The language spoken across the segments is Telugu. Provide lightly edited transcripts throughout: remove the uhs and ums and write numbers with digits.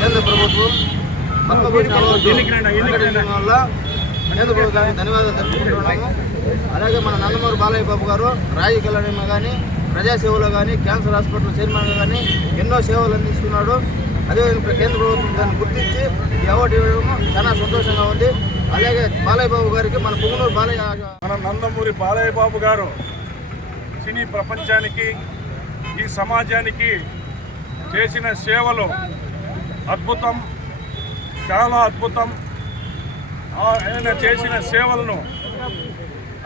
కేంద్ర ప్రభుత్వం పద్మభూషణ్ వల్ల కేంద్ర ప్రభుత్వానికి ధన్యవాదాలు తెలుపుకుంటున్నాము. అలాగే మన నందమూరి బాలయ్య బాబు గారు రాజకీయాలలో కానీ ప్రజాసేవలో కానీ క్యాన్సర్ హాస్పిటల్ చైర్మన్గా కానీ ఎన్నో సేవలు అందిస్తున్నాడు. అదేవిధంగా కేంద్ర ప్రభుత్వం దాన్ని గుర్తించి ఈ అవార్డు ఇవ్వడం చాలా సంతోషంగా ఉంది. అలాగే బాలయ్య బాబు గారికి మన పొంగనూరు బాలయ్య మన నందమూరి బాలయ్య బాబు గారు సినీ ప్రపంచానికి ఈ సమాజానికి చేసిన సేవలు అద్భుతం, చాలా అద్భుతం.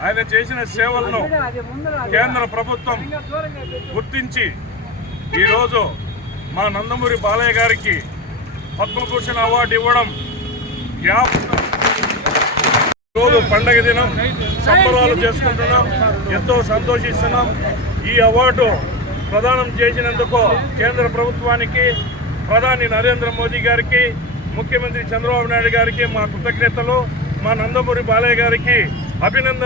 ఆయన చేసిన సేవలను కేంద్ర ప్రభుత్వం గుర్తించి ఈరోజు మా నందమూరి బాలయ్య గారికి పద్మభూషణ్ అవార్డు ఇవ్వడం రోజు పండగ దినం సంబరాలు చేసుకుంటున్నాం, ఎంతో సంతోషిస్తున్నాం. ఈ అవార్డు ప్రదానం చేసినందుకు కేంద్ర ప్రభుత్వానికి, ప్రధాని నరేంద్ర మోదీ గారికి, ముఖ్యమంత్రి చంద్రబాబు నాయుడు గారికి మా కృతజ్ఞతలు. మా నందమూరి బాలయ్య గారికి అభినందన.